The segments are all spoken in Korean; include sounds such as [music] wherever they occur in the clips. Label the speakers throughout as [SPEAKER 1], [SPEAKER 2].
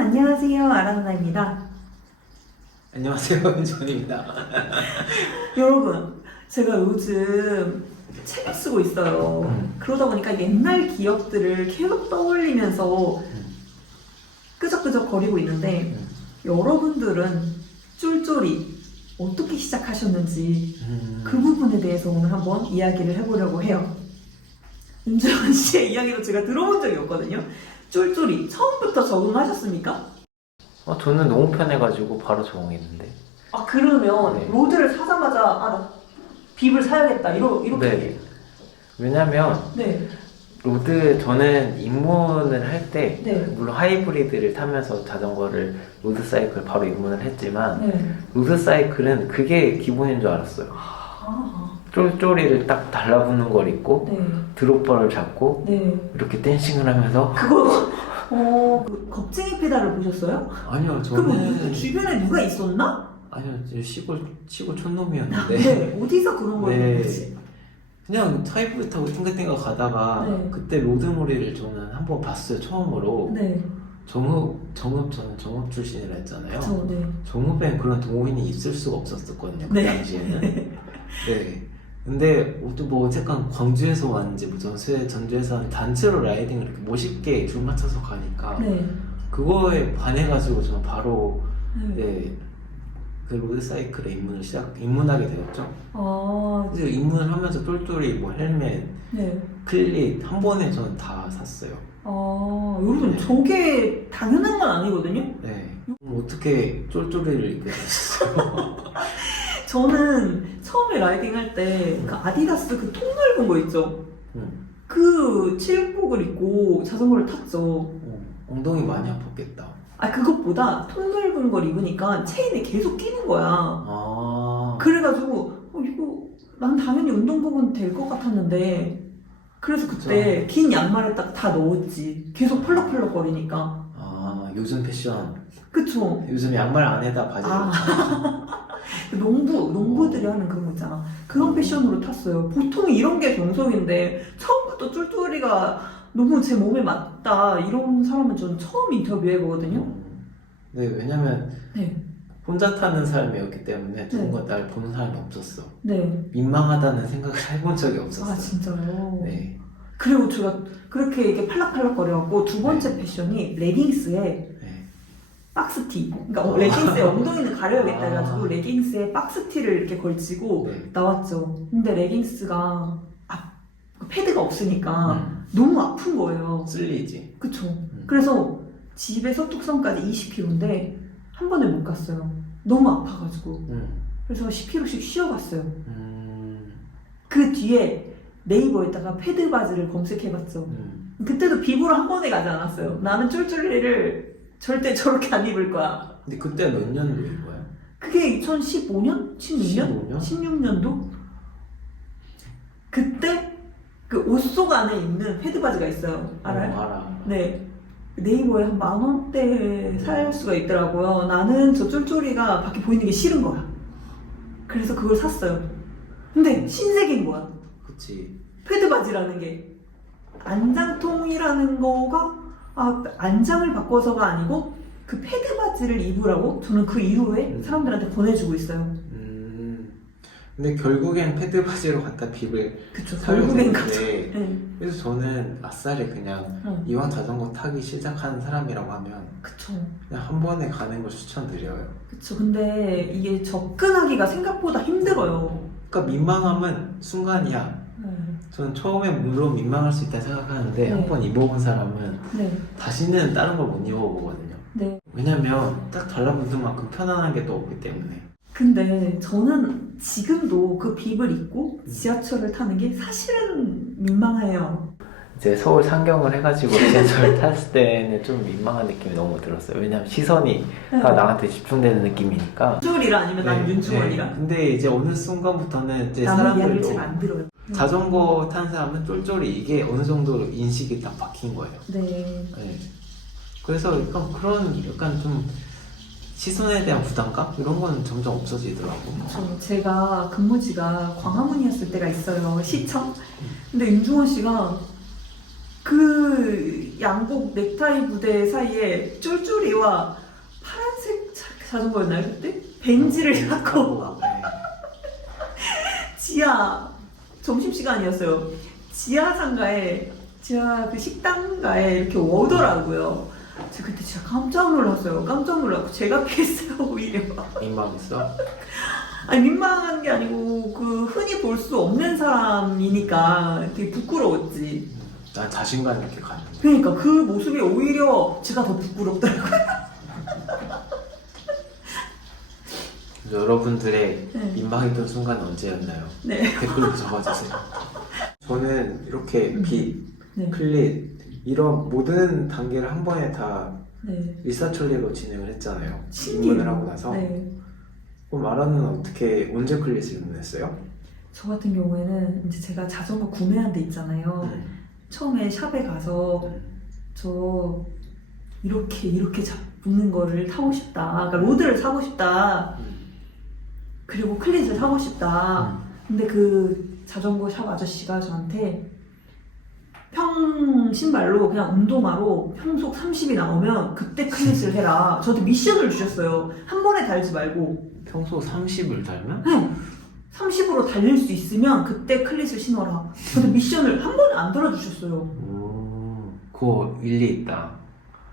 [SPEAKER 1] 안녕하세요. 아라나입니다.
[SPEAKER 2] 안녕하세요, [laughs] 은전입니다. [laughs]
[SPEAKER 1] 여러분, 제가 요즘 책을 쓰고 있어요.
[SPEAKER 2] 음.
[SPEAKER 1] 그러다 보니까 옛날 기억들을 계속 떠올리면서
[SPEAKER 2] 음.
[SPEAKER 1] 끄적끄적 거리고 있는데,
[SPEAKER 2] 음.
[SPEAKER 1] 여러분들은 쫄쫄이 어떻게 시작하셨는지
[SPEAKER 2] 음.
[SPEAKER 1] 그 부분에 대해서 오늘 한번 이야기를 해보려고 해요. 윤주원 씨의 이야기도 제가 들어본 적이 없거든요. 쫄쫄이 처음부터 적응하셨습니까?
[SPEAKER 2] 어, 저는 너무 편해가지고 바로 적응했는데.
[SPEAKER 1] 아 그러면
[SPEAKER 2] 네.
[SPEAKER 1] 로드를 사자마자 아 나 빕을 사야겠다 이러 이렇게
[SPEAKER 2] 네. 왜냐면
[SPEAKER 1] 네.
[SPEAKER 2] 로드 저는 입문을 할 때
[SPEAKER 1] 네.
[SPEAKER 2] 물론 하이브리드를 타면서 자전거를 로드 사이클 바로 입문을 했지만
[SPEAKER 1] 네.
[SPEAKER 2] 로드 사이클은 그게 기본인 줄 알았어요.
[SPEAKER 1] 아,
[SPEAKER 2] 쫄쫄이를 딱 달라붙는 걸 입고
[SPEAKER 1] 네.
[SPEAKER 2] 드롭바를 잡고
[SPEAKER 1] 네. 이렇게
[SPEAKER 2] 댄싱을 하면서 [laughs]
[SPEAKER 1] 그거 어, 그 겁쟁이 페달을 보셨어요?
[SPEAKER 2] 아니요
[SPEAKER 1] 그럼 그 주변에 누가 있었나?
[SPEAKER 2] 아니요 시골 시골 촌놈이었는데
[SPEAKER 1] 네. 어디서 그런 걸
[SPEAKER 2] 네.
[SPEAKER 1] 보지?
[SPEAKER 2] 그냥 타이프를 타고 띵가띵가 가다가
[SPEAKER 1] 네.
[SPEAKER 2] 그때 로드몰이를 저는 한 번 봤어요 처음으로
[SPEAKER 1] 네.
[SPEAKER 2] 정읍 정읍 저는 정읍 출신이라 했잖아요
[SPEAKER 1] 그쵸. 네.
[SPEAKER 2] 정읍엔 그런 동호인이 있을 수가 없었거든요 그
[SPEAKER 1] 네.
[SPEAKER 2] 당시에는 [laughs] 네 근데 또뭐 어쨌건 광주에서 왔는지 뭐 전주에 전주에서 한 단체로 라이딩을 이렇게 멋있게 줄 맞춰서 가니까
[SPEAKER 1] 네.
[SPEAKER 2] 그거에 반해가지고 저는 바로
[SPEAKER 1] 네.
[SPEAKER 2] 네, 그 로드 사이클에 입문을 시작 입문하게 되었죠.
[SPEAKER 1] 아,
[SPEAKER 2] 이제 입문을 하면서 똘똘이 뭐 헬멧,
[SPEAKER 1] 네.
[SPEAKER 2] 클릿 한 번에 저는 다 샀어요.
[SPEAKER 1] 아, 여러분
[SPEAKER 2] 네.
[SPEAKER 1] 저게 당연한 건 아니거든요.
[SPEAKER 2] 네. 그럼 어떻게 쫄쫄이를 입게 됐어요? [laughs]
[SPEAKER 1] 저는 처음에 라이딩 할 때 그 아디다스 그 통 넓은 거 있죠.
[SPEAKER 2] 음.
[SPEAKER 1] 그 체육복을 입고 자전거를 탔죠.
[SPEAKER 2] 어, 엉덩이 많이 아팠겠다.
[SPEAKER 1] 아 그것보다 통 넓은 걸 입으니까 체인에 계속 끼는 거야.
[SPEAKER 2] 아.
[SPEAKER 1] 그래가지고 어, 이거 난 당연히 운동복은 될 것 같았는데 그래서 그때 긴 양말에 딱다 넣었지. 계속 펄럭펄럭 거리니까.
[SPEAKER 2] 아 요즘 패션.
[SPEAKER 1] 그쵸?
[SPEAKER 2] 요즘 양말 안에다 바지를.
[SPEAKER 1] 아. [laughs] 농부, 농부들이 하는 그런 거 있잖아. 그런 패션으로 탔어요. 보통 이런 게 정석인데, 처음부터 쫄쫄이가 너무 제 몸에 맞다. 이런 사람은 전 처음 인터뷰해보거든요.
[SPEAKER 2] 음. 네 왜냐면
[SPEAKER 1] 네.
[SPEAKER 2] 혼자 타는 삶이었기 때문에
[SPEAKER 1] 네.
[SPEAKER 2] 누군가 날 보는 사람이 없었어.
[SPEAKER 1] 네.
[SPEAKER 2] 민망하다는 생각을 해본 적이 없었어요.
[SPEAKER 1] 아, 진짜요?
[SPEAKER 2] 네.
[SPEAKER 1] 그리고 제가 그렇게 이렇게 팔락팔락 거려갖고 두 번째 패션이 레깅스에
[SPEAKER 2] 네.
[SPEAKER 1] 박스티. 그러니까 어, 레깅스에 엉덩이는 [laughs] 가려야겠다 해가지고
[SPEAKER 2] 아.
[SPEAKER 1] 레깅스에 박스티를 이렇게 걸치고
[SPEAKER 2] 네.
[SPEAKER 1] 나왔죠. 근데 레깅스가 아, 패드가 없으니까
[SPEAKER 2] 음.
[SPEAKER 1] 너무 아픈 거예요.
[SPEAKER 2] 쓸리지.
[SPEAKER 1] 그쵸.
[SPEAKER 2] 음.
[SPEAKER 1] 그래서 집에서 뚝섬까지 20km인데 한 번에 못 갔어요. 너무 아파가지고.
[SPEAKER 2] 음.
[SPEAKER 1] 그래서 10km씩 쉬어갔어요.
[SPEAKER 2] 음.
[SPEAKER 1] 그 뒤에 네이버에다가 패드 바지를 검색해봤죠.
[SPEAKER 2] 음.
[SPEAKER 1] 그때도 비보로 한 번에 가지 않았어요. 나는 쫄쫄이를 절대 저렇게 안 입을 거야.
[SPEAKER 2] 근데 그때 몇 년도인 거야?
[SPEAKER 1] 그게 2015년? 16년?
[SPEAKER 2] 15년?
[SPEAKER 1] 16년도? 그때 그 옷속 안에 있는 패드 바지가 있어요. 알아요?
[SPEAKER 2] 어, 알아.
[SPEAKER 1] 네. 네이버에 한 만 원대에 살 수가 있더라고요. 나는 저 쫄쫄이가 밖에 보이는 게 싫은 거야. 그래서 그걸 샀어요. 근데 신세계인 거야.
[SPEAKER 2] 그치.
[SPEAKER 1] 패드 바지라는 게. 안장통이라는 거가, 아, 안장을 바꿔서가 아니고, 그 패드 바지를 입으라고 저는 그 이후에
[SPEAKER 2] 음.
[SPEAKER 1] 사람들한테 보내주고 있어요.
[SPEAKER 2] 음. 근데 결국엔 패드 바지로 갖다 빕을
[SPEAKER 1] 그쵸.
[SPEAKER 2] 사려고
[SPEAKER 1] 결국엔 가죠.
[SPEAKER 2] 했는데
[SPEAKER 1] 네.
[SPEAKER 2] 그래서 저는 아싸리 그냥
[SPEAKER 1] 어,
[SPEAKER 2] 이왕 자전거 타기 시작하는 사람이라고 하면
[SPEAKER 1] 그쵸.
[SPEAKER 2] 그냥 한 번에 가는 걸 추천드려요.
[SPEAKER 1] 그쵸. 근데 이게 접근하기가 생각보다 힘들어요.
[SPEAKER 2] 그러니까 민망함은 순간이야.
[SPEAKER 1] 네.
[SPEAKER 2] 저는 처음에 물론 민망할 수 있다 생각하는데
[SPEAKER 1] 네.
[SPEAKER 2] 한번 입어본 사람은
[SPEAKER 1] 네.
[SPEAKER 2] 다시는 다른 걸 못 입어보거든요.
[SPEAKER 1] 네.
[SPEAKER 2] 왜냐면 딱 달라붙는 만큼 편안한 게 또 없기 때문에.
[SPEAKER 1] 근데 저는 지금도 그 빕을 입고 지하철을 타는 게 사실은 민망해요.
[SPEAKER 2] 이제 서울 상경을 해가지고 지하철 [laughs] 탔을 때는 좀 민망한 느낌이 너무 들었어요. 왜냐면 시선이 다 나한테 집중되는 느낌이니까.
[SPEAKER 1] 윤주원이라 아니면 난
[SPEAKER 2] 네,
[SPEAKER 1] 윤주원이라.
[SPEAKER 2] 네. 근데 이제 어느 순간부터는 이제
[SPEAKER 1] 남의 이야기를
[SPEAKER 2] 사람들도
[SPEAKER 1] 잘안 들어요.
[SPEAKER 2] 자전거 탄 사람은 쫄쫄이 이게 어느 정도 인식이 딱 박힌 거예요.
[SPEAKER 1] 네.
[SPEAKER 2] 네. 그래서 약간 그런 약간 좀 시선에 대한 부담감 이런 건 점점 없어지더라고.
[SPEAKER 1] 저 제가 근무지가 광화문이었을 때가 있어요. 시청. 근데 윤중원 씨가 그 양복 넥타이 부대 사이에 쫄쫄이와 파란색 자- 자전거였나요 그때? 벤지를 샀고
[SPEAKER 2] 네. [laughs]
[SPEAKER 1] 지하 점심시간이었어요. 지하 상가에 지하 그 식당가에 이렇게 오더라고요. 저 그때 진짜 깜짝 놀랐어요. 깜짝 놀랐고 제가 피했어요 오히려.
[SPEAKER 2] 민망했어?
[SPEAKER 1] 아니 민망한 게 아니고 그 흔히 볼 수 없는 사람이니까 되게 부끄러웠지.
[SPEAKER 2] 난 자신감 있게 갔는데
[SPEAKER 1] 그러니까 그 모습이 오히려 제가 더 부끄럽더라고요.
[SPEAKER 2] 여러분들의
[SPEAKER 1] 네.
[SPEAKER 2] 민망했던 순간 언제였나요?
[SPEAKER 1] 네.
[SPEAKER 2] 댓글로 [laughs] 적어주세요. 저는 이렇게
[SPEAKER 1] 음.
[SPEAKER 2] 빛,
[SPEAKER 1] 네.
[SPEAKER 2] 클릿 이런 모든 단계를 한 번에 다
[SPEAKER 1] 네.
[SPEAKER 2] 일사천리로 진행을 했잖아요.
[SPEAKER 1] 신기해요.
[SPEAKER 2] 입문을 하고 나서.
[SPEAKER 1] 네.
[SPEAKER 2] 그럼 마라는 어떻게 언제 클릿을 입문했어요?
[SPEAKER 1] 저 같은 경우에는 이제 제가 자전거 구매한 데 있잖아요.
[SPEAKER 2] 음.
[SPEAKER 1] 처음에 샵에 가서
[SPEAKER 2] 음.
[SPEAKER 1] 저 이렇게 이렇게 잡는 거를 타고 싶다. 그러니까 로드를 사고 싶다.
[SPEAKER 2] 음.
[SPEAKER 1] 그리고 클릿을 사고 싶다. 근데 그 자전거 샵 아저씨가 저한테 평 신발로 그냥 운동화로 평속 30이 나오면 그때 클릿을 해라. 저한테 미션을 주셨어요. 한 번에 달지 말고
[SPEAKER 2] 평소 30을 달면?
[SPEAKER 1] 네. 30으로 달릴 수 있으면 그때 클릿을 신어라. 저한테 미션을 한 번에 안 들어주셨어요.
[SPEAKER 2] 오, 그거 일리 있다.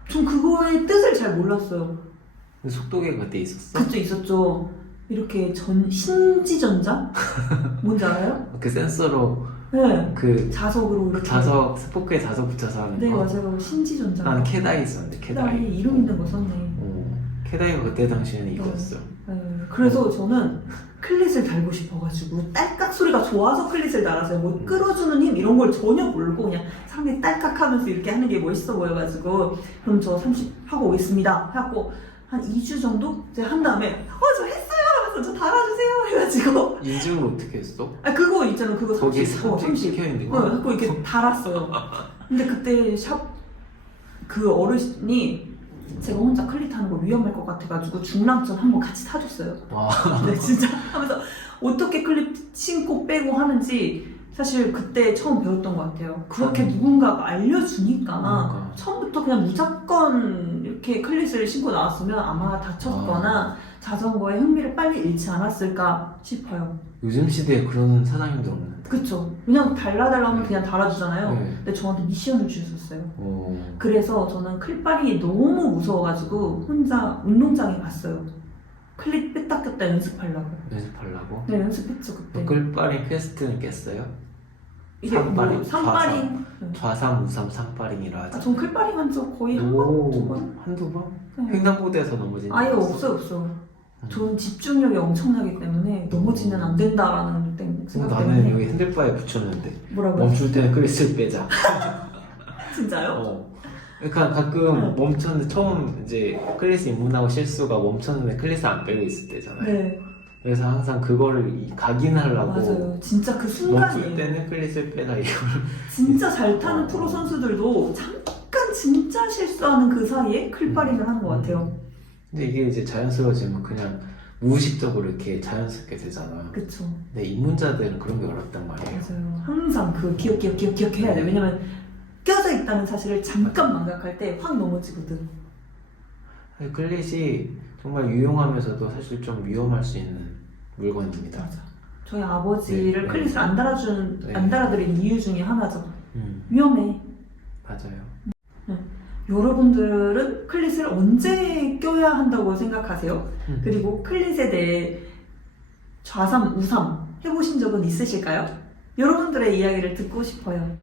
[SPEAKER 1] 전 그거의 뜻을 잘 몰랐어요.
[SPEAKER 2] 근데 속도계가 그때 있었어?
[SPEAKER 1] 그때 있었죠. 이렇게 전 신지전자? 뭔지 알아요? [laughs]
[SPEAKER 2] 그 센서로
[SPEAKER 1] 네.
[SPEAKER 2] 그
[SPEAKER 1] 자석으로 이렇게.
[SPEAKER 2] 자석 스포크에 자석 붙여서 하는
[SPEAKER 1] 네
[SPEAKER 2] 거.
[SPEAKER 1] 맞아요. 신지전자.
[SPEAKER 2] 난 케다이 있었는데
[SPEAKER 1] 케다이
[SPEAKER 2] 케다이.
[SPEAKER 1] 이름 있는 거 썼네.
[SPEAKER 2] 오, 케다이가 그때 당시에는 이거였어.
[SPEAKER 1] 네. 그래서 저는 클릿을 달고 싶어가지고 딸깍 소리가 좋아서 클릿을 달았어요. 뭐 끌어주는 힘 이런 걸 전혀 모르고 그냥 사람들이 딸깍 하면서 이렇게 하는 게 멋있어 보여가지고 그럼 저 30 하고 오겠습니다. 해갖고 한 2주 정도 이제 한 다음에 어 저 했어 저 달아주세요 해가지고
[SPEAKER 2] 인증을 어떻게 했어?
[SPEAKER 1] 아 그거 있잖아 그거
[SPEAKER 2] 거기
[SPEAKER 1] 30, 어,
[SPEAKER 2] 30 찍혀 있는
[SPEAKER 1] 어,
[SPEAKER 2] 거?
[SPEAKER 1] 자꾸 이렇게 달았어요. 근데 그때 샵 그 어르신이 제가 혼자 클릿하는 거 위험할 것 같아가지고 중랑천 한번 같이 타줬어요.
[SPEAKER 2] 와,
[SPEAKER 1] 네, 진짜 하면서 어떻게 클립 신고 빼고 하는지 사실 그때 처음 배웠던 것 같아요. 그렇게
[SPEAKER 2] 음.
[SPEAKER 1] 누군가가 알려주니까
[SPEAKER 2] 그러니까.
[SPEAKER 1] 처음부터 그냥 무조건 이렇게 클릿을 신고 나왔으면 아마 다쳤거나 자전거에 흥미를 빨리 잃지 않았을까 싶어요.
[SPEAKER 2] 요즘 시대에 그런 사장님들 없는데.
[SPEAKER 1] 그쵸? 그냥 달라달라 하면 그냥 달아주잖아요.
[SPEAKER 2] 네.
[SPEAKER 1] 근데 저한테 미션을 주셨어요.
[SPEAKER 2] 오,
[SPEAKER 1] 그래서 저는 클빨이 너무 무서워가지고 혼자 운동장에 갔어요. 클립 뺐다 꼈다 연습하려고.
[SPEAKER 2] 연습하려고?
[SPEAKER 1] 네, 연습했죠, 그때.
[SPEAKER 2] 끌빠링 퀘스트는 깼어요?
[SPEAKER 1] 이게. 네.
[SPEAKER 2] 좌삼, 우삼, 상빠링이라
[SPEAKER 1] 아,
[SPEAKER 2] 하죠.
[SPEAKER 1] 전 클빠링 한적 거의 한 번, 두 번?
[SPEAKER 2] 한두 번?
[SPEAKER 1] 네.
[SPEAKER 2] 횡단보도에서 넘어진 적
[SPEAKER 1] 아예
[SPEAKER 2] 없어?
[SPEAKER 1] 없어요, 없어요.
[SPEAKER 2] 음.
[SPEAKER 1] 저는 집중력이 엄청나기 때문에 넘어지면 안 된다라는 때-
[SPEAKER 2] 어,
[SPEAKER 1] 생각
[SPEAKER 2] 나는
[SPEAKER 1] 때문에.
[SPEAKER 2] 여기 핸들바에 붙였는데
[SPEAKER 1] 뭐라고 요?
[SPEAKER 2] 멈출 때는 클릿을 빼자. [laughs]
[SPEAKER 1] 진짜요?
[SPEAKER 2] 어. 그러니까 가끔
[SPEAKER 1] 네.
[SPEAKER 2] 멈췄는데 처음 이제 클릿을 입문하고 실수가 멈췄는데 클릿을 안 빼고 있을 때잖아요.
[SPEAKER 1] 네,
[SPEAKER 2] 그래서 항상 그거를 이- 각인하려고
[SPEAKER 1] 맞아요. 진짜 그
[SPEAKER 2] 멈출
[SPEAKER 1] 순간이에요.
[SPEAKER 2] 때는 클릿을 빼라 이걸.
[SPEAKER 1] 진짜 잘 타는
[SPEAKER 2] 어.
[SPEAKER 1] 프로 선수들도 잠깐 진짜 실수하는 그 사이에 클빠링을 하는 것 같아요.
[SPEAKER 2] 근데 이게 이제 자연스러워지면 그냥 무의식적으로 이렇게 자연스럽게 되잖아.
[SPEAKER 1] 그쵸.
[SPEAKER 2] 근데 입문자들은 그런 게 어렵단 말이에요.
[SPEAKER 1] 맞아요. 항상 그 기억, 기억, 기억, 기억 해야 돼. 왜냐면 껴져 있다는 사실을 잠깐 망각할 때 확 넘어지거든.
[SPEAKER 2] 사실 클릿이 정말 유용하면서도 사실 좀 위험할 수 있는 물건입니다.
[SPEAKER 1] 맞아. 저희 아버지를
[SPEAKER 2] 네, 네.
[SPEAKER 1] 클릿을 안 달아준,
[SPEAKER 2] 네.
[SPEAKER 1] 안 달아드린 이유 중에 하나죠.
[SPEAKER 2] 음,
[SPEAKER 1] 위험해.
[SPEAKER 2] 맞아요.
[SPEAKER 1] 여러분들은 클릿을 언제 껴야 한다고 생각하세요?
[SPEAKER 2] 음.
[SPEAKER 1] 그리고 클릿에 대해 좌삼, 우삼 해보신 적은 있으실까요? 여러분들의 이야기를 듣고 싶어요.